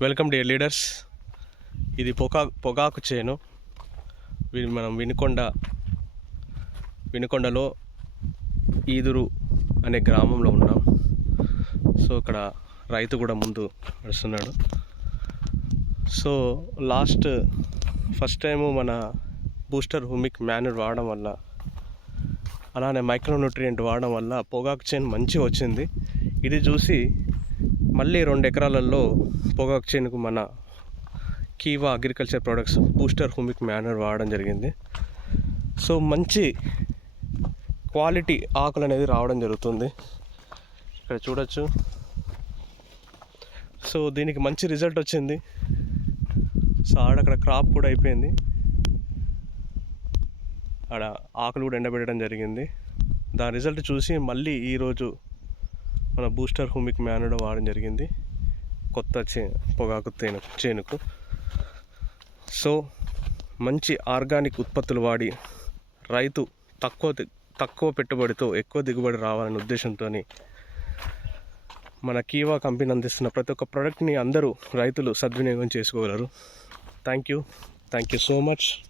Welcome dear leaders ఇది పొగా పొగాకు చేను. వీ- మనం వినుకొండ వినుకొండలో ఈదురు అనే గ్రామంలో ఉన్నాం. సో ఇక్కడ రైతు కూడా ముందు నడుస్తున్నాడు. సో లాస్ట్ ఫస్ట్ టైము మన బూస్టర్ హుమిక్ మ్యాన్యూర్ వాడడం వల్ల అలానే మైక్రోన్యూట్రియంట్ వాడడం వల్ల పొగాకు చేను మంచిగా వచ్చింది. ఇది చూసి మళ్ళీ రెండు ఎకరాలలో పొగాకు చేనుకు మన Kiwa agriculture products booster humic manure వాడడం జరిగింది. సో మంచి క్వాలిటీ ఆకులు అనేది రావడం జరుగుతుంది. ఇక్కడ చూడొచ్చు. సో దీనికి మంచి రిజల్ట్ వచ్చింది. సో ఆడక్కడ క్రాప్ కూడా అయిపోయింది. ఆడ ఆకులు కూడా ఎండబెట్టడం జరిగింది. దాని రిజల్ట్ చూసి మళ్ళీ ఈరోజు మన బూస్టర్ హోమిక్ మ్యానుడ వాడడం జరిగింది. కొత్త చే పొగాకు తేను చేనుకు. సో మంచి ఆర్గానిక్ ఉత్పత్తులు వాడి రైతు తక్కువ తక్కువ పెట్టుబడితో ఎక్కువ దిగుబడి రావాలనే ఉద్దేశంతో మన కీవా కంపెనీ అందిస్తున్న ప్రతి ఒక్క ప్రోడక్ట్ని అందరూ రైతులు సద్వినియోగం చేసుకోగలరు. Thank you. Thank you so much.